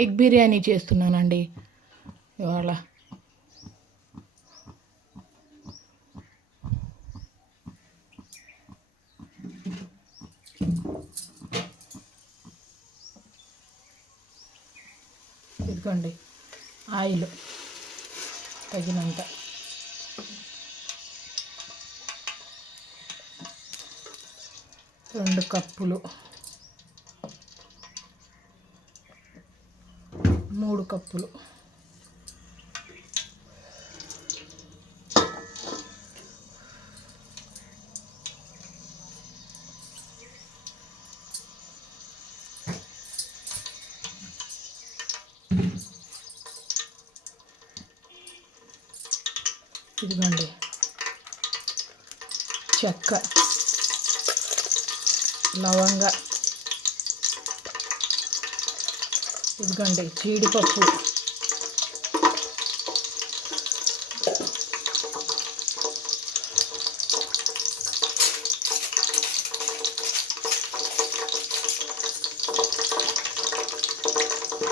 Egg biryani చేస్తున్నానండి ఇవాళ. ఇదిగోండి ఆయిల్ తగినంత, 2 కప్పులు, 3 కప్పులు, ఇదిగోండి చెక్క, లవంగ, ఇదిగోండి జీడిపప్పు,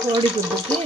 కోడిగుడ్డుకి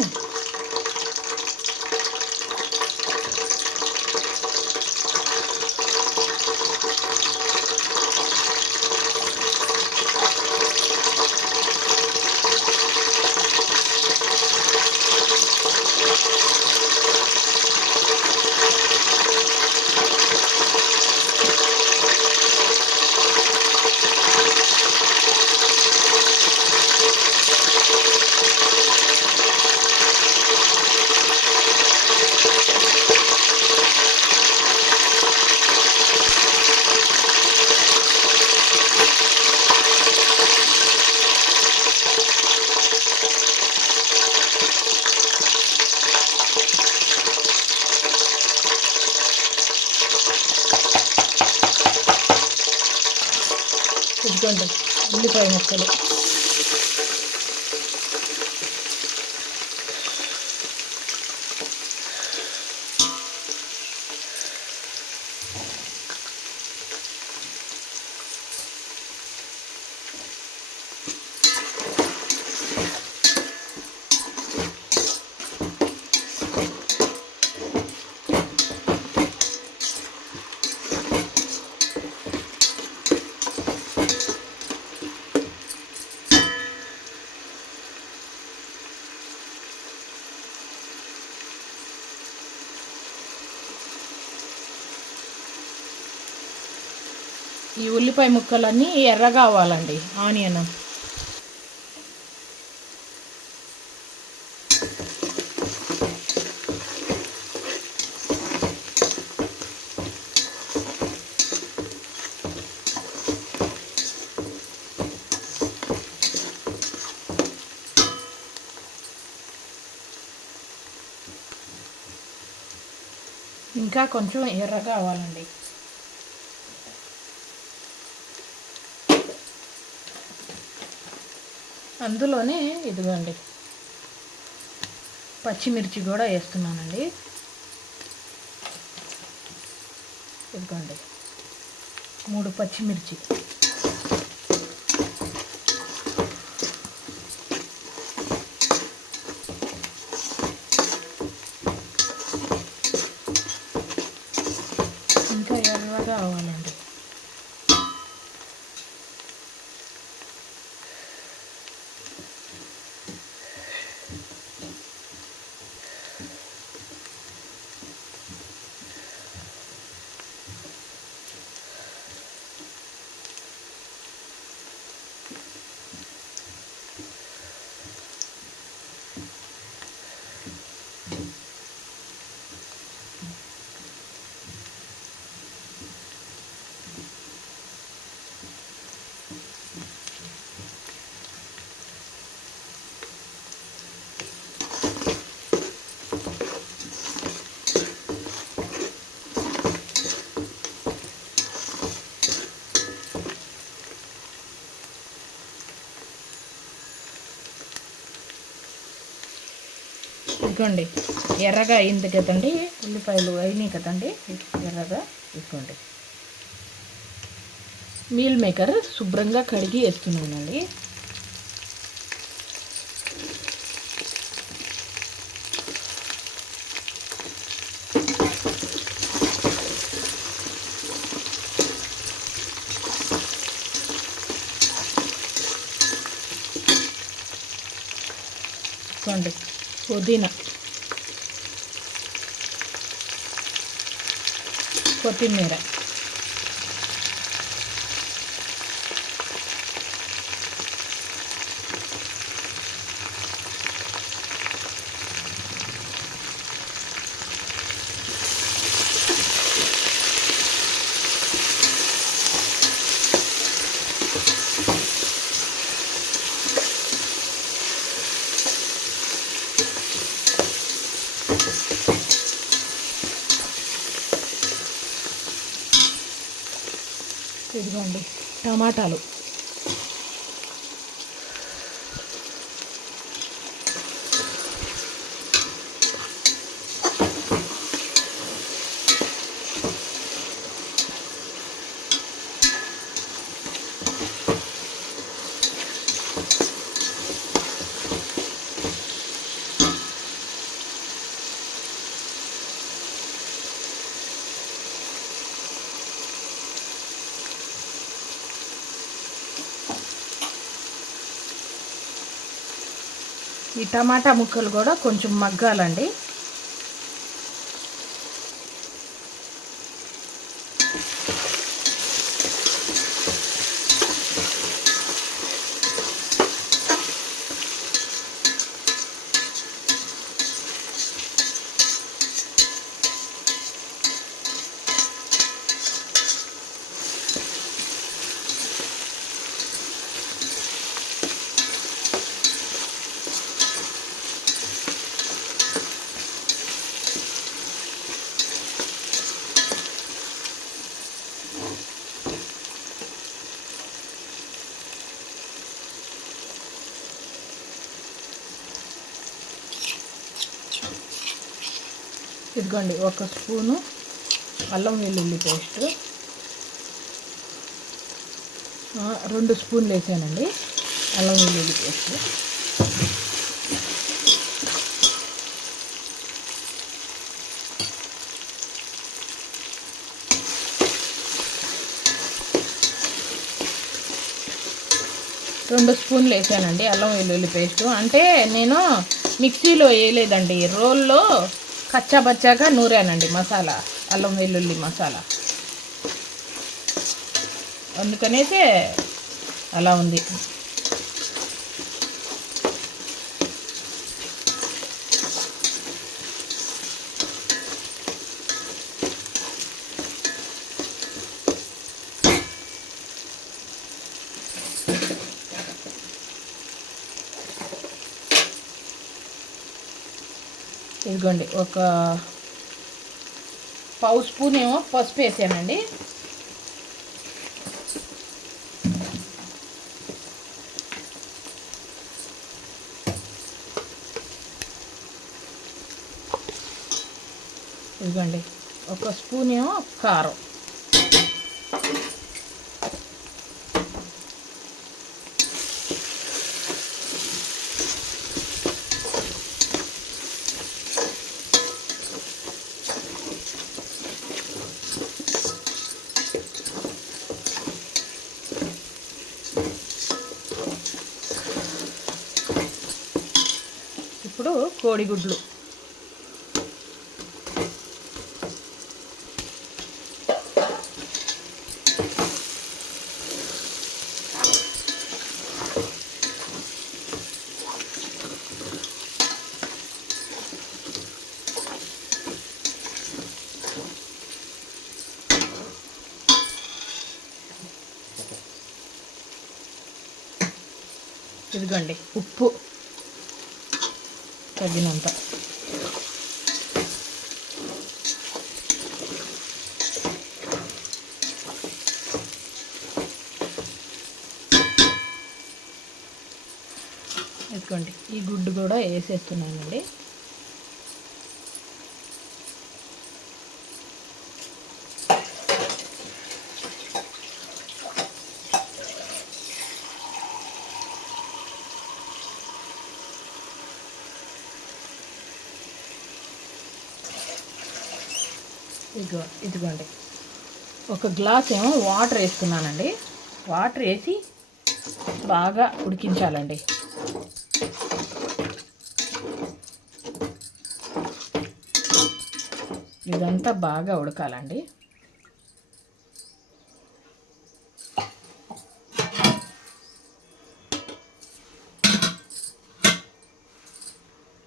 ఇదిగోండి ఉల్లిపాయ ముక్కలు, ఈ ఉల్లిపాయ ముక్కలన్నీ ఎర్రగా అవ్వాలండి. ఆనియన్ ఇంకా కొంచెం ఎర్రగా అవ్వాలండి. అందులోనే ఇదిగోండి పచ్చిమిర్చి కూడా వేస్తున్నానండి. ఇదిగోండి 3 పచ్చిమిర్చి, ఇంకా ఎర్రగా అవ్వాలండి. ఇదిగోండి ఎర్రగా అయింది కదండి, ఉల్లిపాయలు అయినాయి కదండి ఎర్రగా. ఇదిగోండి మీల్ మేకర్ శుభ్రంగా కడిగి వేస్తున్నానండి. ఇదిగోండి పుదీనా, కొత్తిమీర, ఇదిగోండి టమాటాలు, ఈ టమాటా ముక్కలు కూడా కొంచెం మగ్గాలండి. ఇదిగోండి 1 స్పూను అల్లం వెల్లుల్లి పేస్ట్, 2 స్పూన్లు వేసానండి అల్లం వెల్లుల్లి పేస్ట్. రెండు స్పూన్లు వేసానండి అల్లం వెల్లుల్లి పేస్టు. అంటే నేను మిక్సీలో వేయలేదండి, రోల్లో కచ్చాబచ్చాగా నూరానండి మసాలా, అల్లం వెల్లుల్లి మసాలా, అందుకనేసి అలా ఉంది. ఇదిగోండి 1 పావు స్పూన్ ఏమో పసుపు వేసానండి. ఇదిగోండి 1 స్పూన్ ఏమో కారం, ఇప్పుడు కోడిగుడ్లు, ఇదిగోండి ఉప్పు తగినంత, ఇదిగోండి ఈ గుడ్డు కూడా వేసేస్తున్నానండి. ఇదిగోండి 1 గ్లాస్ ఏమో వాటర్ వేసుకున్నానండి. వాటర్ వేసి బాగా ఉడికించాలండి. ఇదంతా బాగా ఉడకాలండి.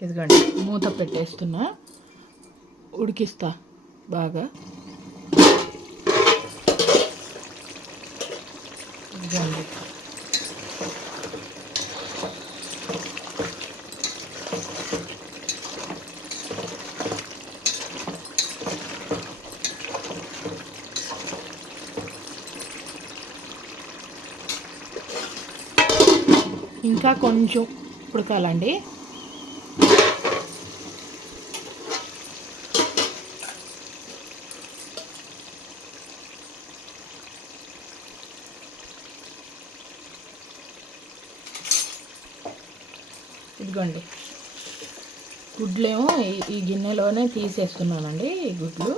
ఇదిగోండి మూత పెట్టేస్తున్నా, ఉడికిస్తా బాగా. ఇదిగోండి ఇంకా కొంచెం ఉడకాలండి. ఇదిగోండి గుడ్లేమో ఈ గిన్నెలోనే తీసేస్తున్నానండి. ఈ గుడ్లు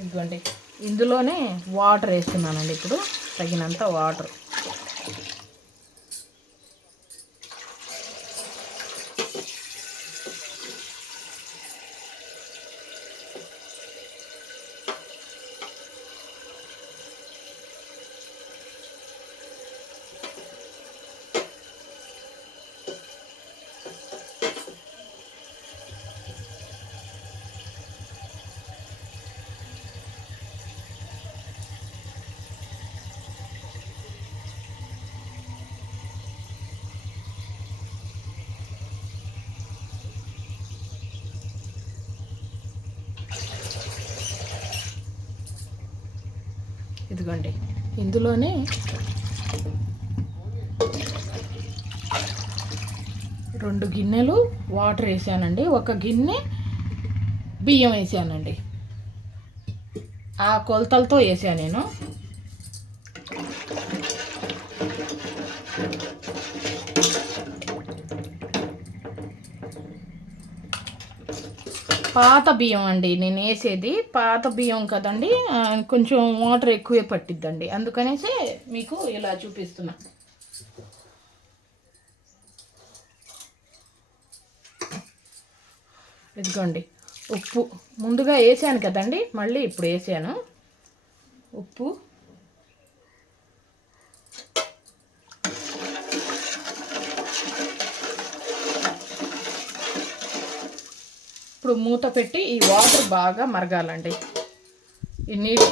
ఇదిగోండి ఇందులోనే వాటర్ వేస్తున్నానండి. ఇప్పుడు తగినంత వాటర్. ఇదిగోండి ఇందులోనే రెండు గిన్నెలు వాటర్ వేసానండి. ఒక గిన్నె బియ్యం వేసానండి. ఆ కొలతలతో వేసాను నేను. పాత బియ్యం అండి నేను వేసేది. పాత బియ్యం కదండి, కొంచెం వాటర్ ఎక్కువే పట్టిద్దండి. అందుకనేసి మీకు ఇలా చూపిస్తున్నా. ఇదిగోండి ఉప్పు ముందుగా వేసాను కదండి, మళ్ళీ ఇప్పుడు వేసాను ఉప్పు. ఇప్పుడు మూత పెట్టి ఈ వాటర్ బాగా మరగాలండి. ఈ నీళ్ళు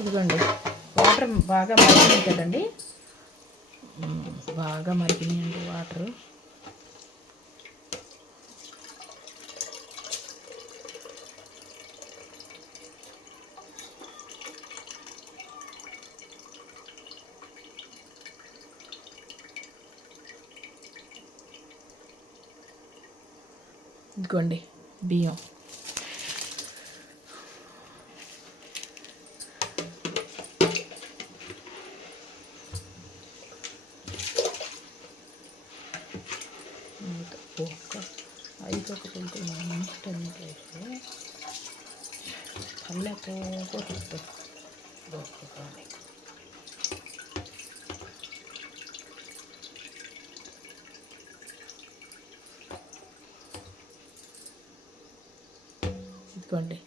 ఇదిగోండి వాటర్ బాగా మరిగినాయి కదండి, బాగా మరిగినాయండి వాటరు. ఇదిగోండి బియ్యం. ఇదిగోండి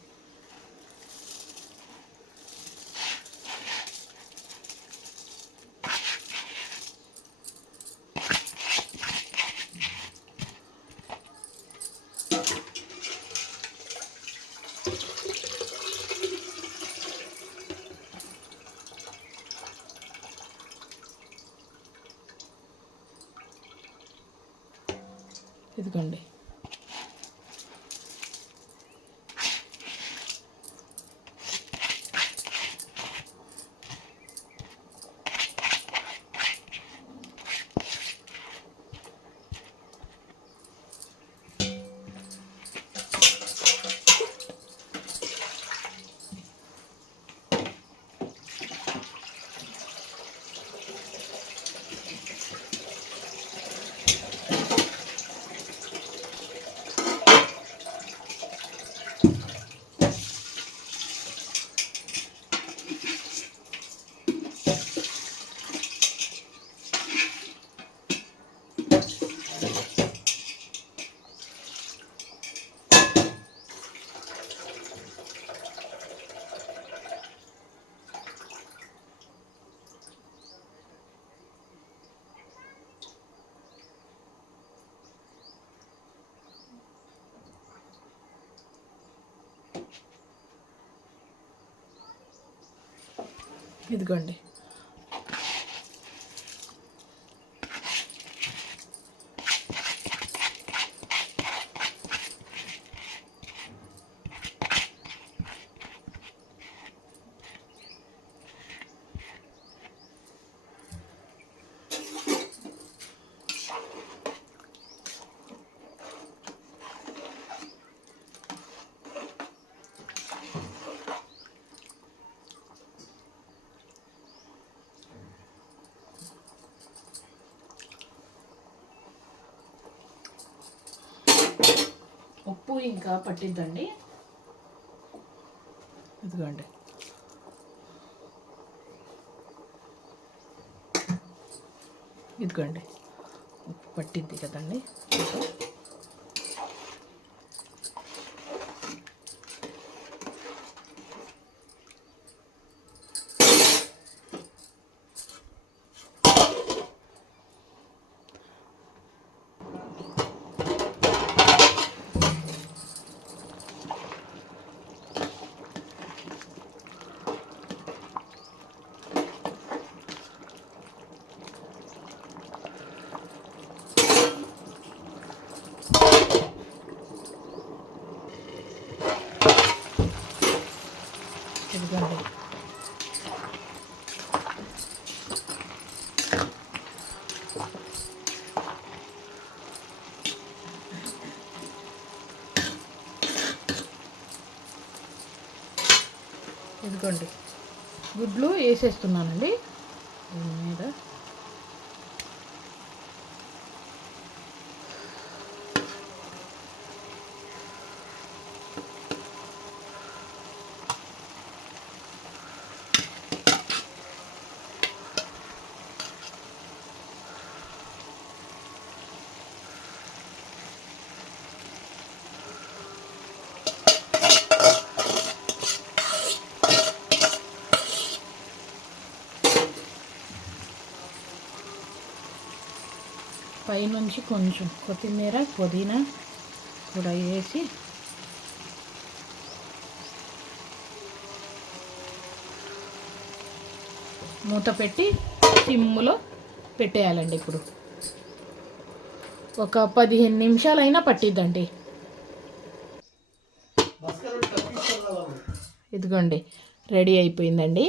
ఇదిగోండి ఇదిగోండి. ఉప్పు ఇంకా పట్టిద్దండి. ఇదిగోండి. ఇదిగోండి ఉప్పు పట్టిద్ది కదండి. ఇదిగోండి. ఇదిగోండి గుడ్లు వేసేస్తున్నానండి దీని మీద. పైనుంచి కొంచెం కొత్తిమీర పుదీనా కూడా వేసి మూత పెట్టి సిమ్ములో పెట్టేయాలండి. ఇప్పుడు ఒక 15 నిమిషాలైనా పట్టిద్దండి. ఇదిగోండి రెడీ అయిపోయిందండి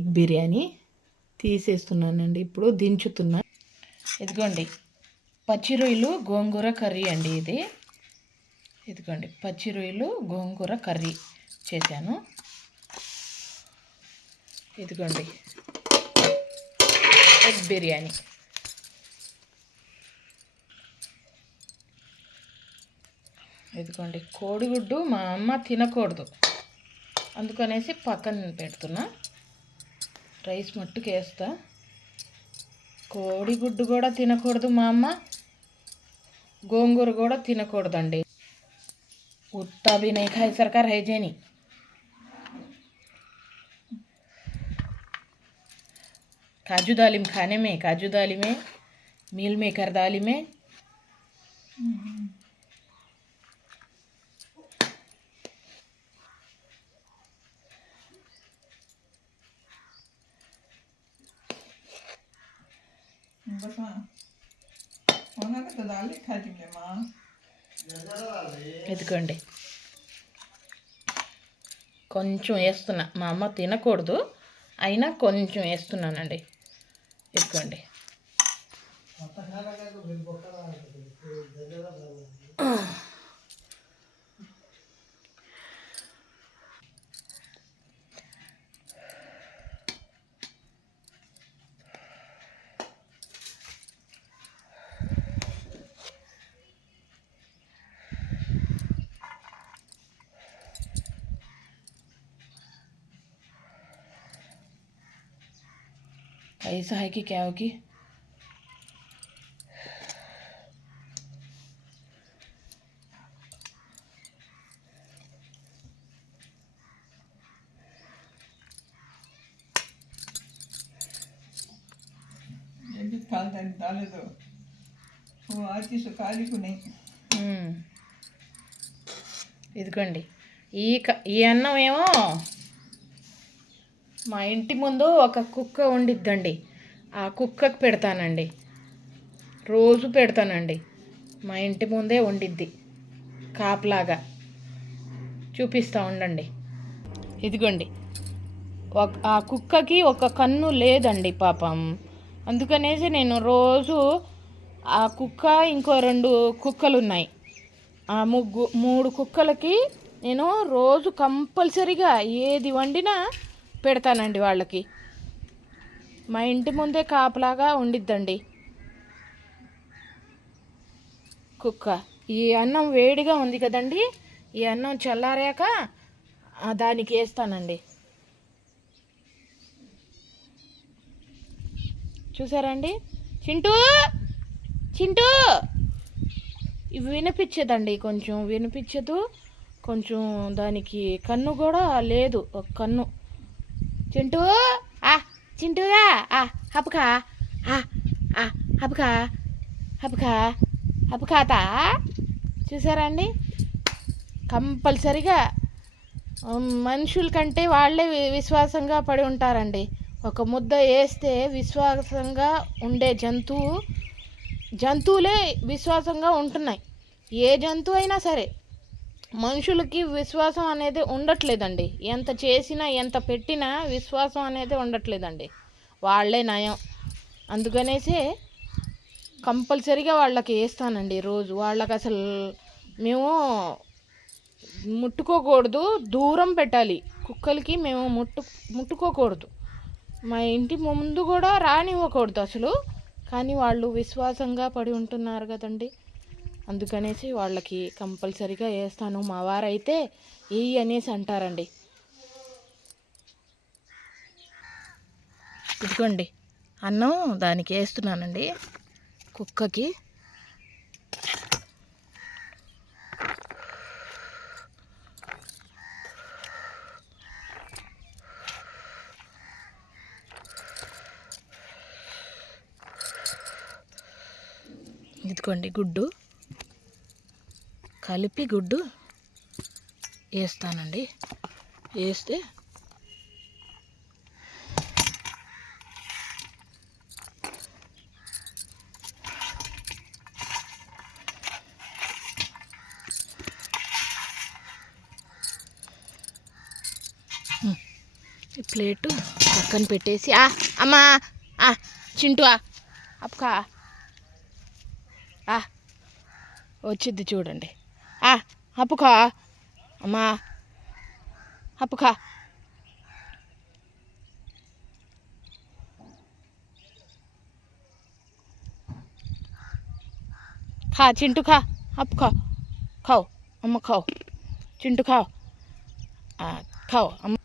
ఎగ్ బిర్యానీ. తీసేస్తున్నానండి, ఇప్పుడు దించుతున్నా. ఇదిగోండి పచ్చి రొయ్యలు గోంగూర కర్రీ అండి ఇది. ఇదిగోండి పచ్చి రొయ్యలు గోంగూర కర్రీ చేశాను. ఇదిగోండి ఎగ్ బిర్యానీ. ఇదిగోండి కోడిగుడ్డు మా అమ్మ తినకూడదు, అందుకనేసి పక్కన పెడుతున్నా. రైస్ మట్టుకు వేస్తా. కోడిగుడ్డు కూడా తినకూడదు మా అమ్మ, గోంగూర కూడా తినకూడదండి. उतना भी नहीं खाए सरकार है जे नहीं। काजू दालिम खाने में, काजू दाली में, मील मेकर दाली में ఎదుకోండి కొంచెం వేస్తున్నా. మా అమ్మ తినకూడదు అయినా కొంచెం వేస్తున్నానండి. ఎదుకోండి ऐसा है कि क्या हो कि ఇదిగోండి ఈ అన్నం ఏమో మా ఇంటి ముందు ఒక కుక్క ఉండిద్దండి. ఆ కుక్కకి పెడతానండి, రోజు పెడతానండి. మా ఇంటి ముందే ఉండిద్ది కాపలాగా. చూపిస్తూ ఉండండి. ఇదిగోండి, ఆ కుక్కకి ఒక కన్ను లేదండి పాపం. అందుకనేసి నేను రోజు ఆ కుక్క, ఇంకో 2 కుక్కలు ఉన్నాయి, ఆ 3 కుక్కలకి నేను రోజు కంపల్సరీగా ఏది వండినా పెడతానండి వాళ్ళకి. మా ఇంటి ముందే కాపలాగా ఉండిద్దండి కుక్క. ఈ అన్నం వేడిగా ఉంది కదండి, ఈ అన్నం చల్లారాక దానికి వేస్తానండి. చూసారండి? చింటూ చింటూ ఇవి వినిపించదండి, కొంచెం వినిపించదు. కొంచెం దానికి కన్ను కూడా లేదు, ఒక కన్ను. చింటూ ఆ చింటూగా హపుకా హపుకా హపుకా హపుకాతా. చూసారండి? కంపల్సరిగా మనుషుల కంటే వాళ్ళే విశ్వాసంగా పడి ఉంటారండి. ఒక ముద్ద వేస్తే విశ్వాసంగా ఉండే జంతువులే విశ్వాసంగా ఉంటున్నాయి. ఏ జంతువు అయినా సరే మనుషులకి విశ్వాసం అనేది ఉండట్లేదండి. ఎంత చేసినా ఎంత పెట్టినా విశ్వాసం అనేది ఉండట్లేదండి. వాళ్ళే నయం. అందుకనేసి కంపల్సరీగా వాళ్ళకి వేస్తానండి రోజు. వాళ్ళకి అసలు మేము ముట్టుకోకూడదు, దూరం పెట్టాలి. కుక్కలకి మేము ముట్టుకోకూడదు. మా ఇంటి ముందు కూడా రానివ్వకూడదు అసలు. కానీ వాళ్ళు విశ్వాసంగా పడి ఉంటున్నారు కదండి, అందుకనేసి వాళ్ళకి కంపల్సరీగా వేస్తాను. మా వారైతే ఏయి అనేసి అంటారండి. ఇదిగోండి, అన్నం దానికి వేస్తున్నానండి, కుక్కకి. ఇదిగోండి, గుడ్డు కలిపి గుడ్డు వేస్తానండి. వేస్తే ఈ ప్లేటు పక్కన పెట్టేసి అమ్మా చింటూ అప్పుకా వచ్చిద్ది చూడండి. అప్పుకా అమ్మా అప్పుకా. खा चिंटू खा, अब खाओ खाओ अम्मा खाओ, चिंटू खाओ खाओ अम्मा.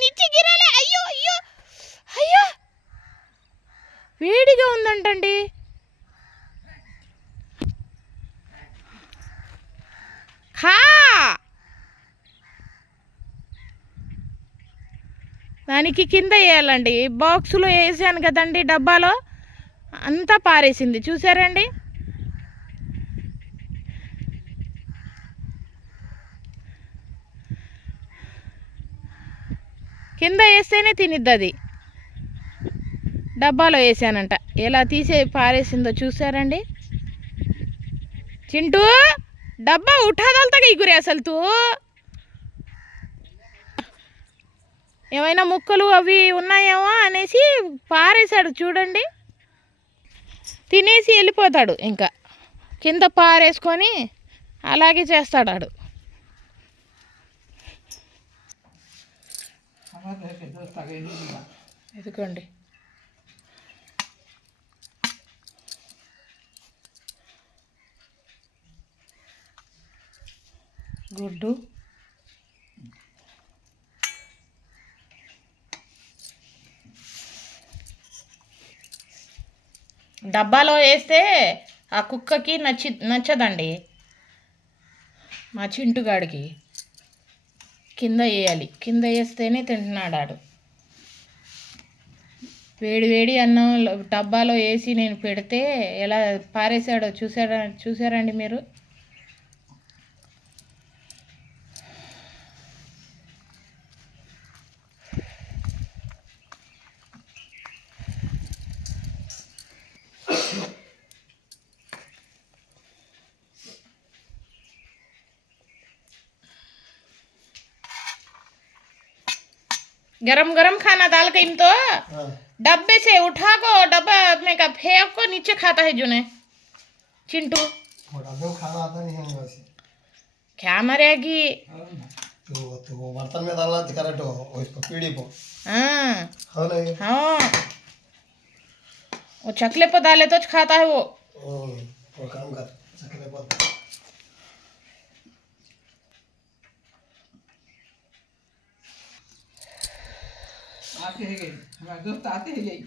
నిచ్చి గిరాలే. అయ్యో అయ్యో అయ్యో, వేడిగా ఉందంటండి. ఖా, దానికి కింద వేయాలండి. బాక్సులో వేసాను కదండి, డబ్బాలో అంతా పారేసింది. చూసారండి? కింద వేస్తేనే తినిద్ది అది. డబ్బాలో వేసానంట, ఎలా తీసే పారేసిందో చూసారండి? చింటూ డబ్బా ఉఠాదల్తగా ఇగురే అసలు తూ. ఏమైనా ముక్కలు అవి ఉన్నాయేమో అనేసి పారేశాడు చూడండి. తినేసి వెళ్ళిపోతాడు, ఇంకా కింద పారేసుకొని అలాగే చేస్తాడు. ఇదిగోండి, గుడ్డు డబ్బాలో వేస్తే ఆ కుక్కకి నచ్చదండి. మా చింటుగాడికి కింద వేయాలి, కింద వేస్తేనే తింటున్నాడు. వేడి వేడి అన్నం డబ్బాలో వేసి నేను పెడితే ఎలా పారేసాడో చూసారండి మీరు? गरम गरम खाना डाल के इन तो हाँ डब्बे से उठा को डब्बा में का फेंक को नीचे खाता है जुने चिंटू वो डब्बे में खाना आता नहीं है वैसे क्या मरेगी तो वो बर्तन में डालना करेक्ट हो इसको पीढ़ी को हाँ हाँ नहीं हाँ वो चकले पर डाले तो खाता है वो वो काम कर सकले पर आते हैं गई हमारे दोस्त आते हैं गई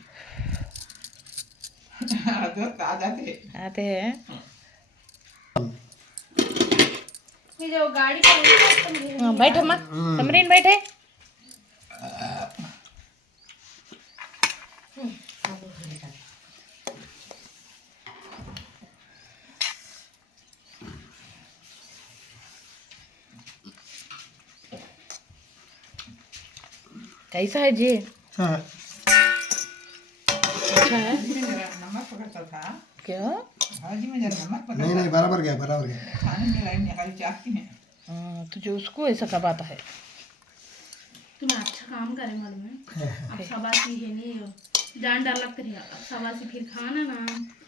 हमारे दोस्त आ जाते हैं आते हैं ये जो गाड़ी का हाँ, बैठो माँ तमरीन बैठे कैसा है जी हाँ अच्छा है भाजी में जरा नमक पकड़ता था क्यों भाजी में जरा नमक नहीं पकड़ता नहीं बराबर गया खाने में लाइन निकाली चाकती है हाँ, तुझे उसको ऐसा कब आता है तुम अच्छा काम करे मालूम है अब सबासी है नहीं जान डर लगते रही अब सबासी फिर खाना ना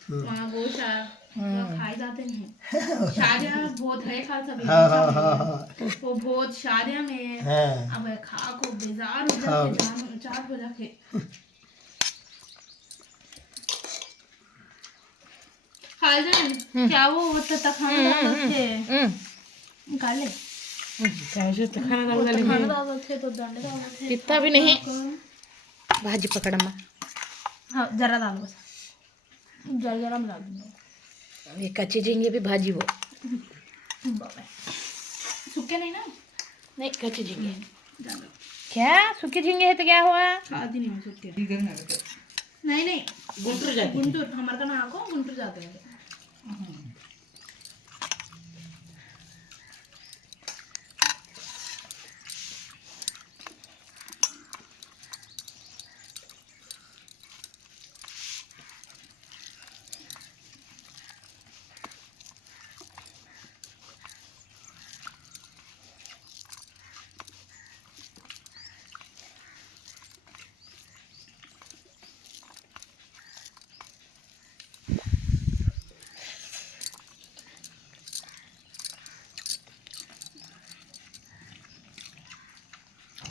वहाँ गोशा खाए जाते नहीं शादियाँ बहुत है खा सभी हाँ हाँ हाँ हाँ वो बहुत शादियाँ में हाँ अब खा को बेजार हो जाके जान चाट हो जाके खा जान क्या वो होता था खाना डालते थे निकाल ले खाना डाल खाना डालते थे तो दंडे डालते थे इतना भी नहीं भाजी पकड़ अम्मा हाँ जरा डालो बस जरा जरा मिला दूँगा ये कच्चे झींगे भी भाजी वो बाबा सूखे नहीं ना नहीं कच्चे झींगे डालो क्या सूखे झींगे है तो क्या हुआ खाती नहीं मैं सूखे इधर ना रखे नहीं नहीं गुंटूर हमारे का ना को गुंटूर जाते हैं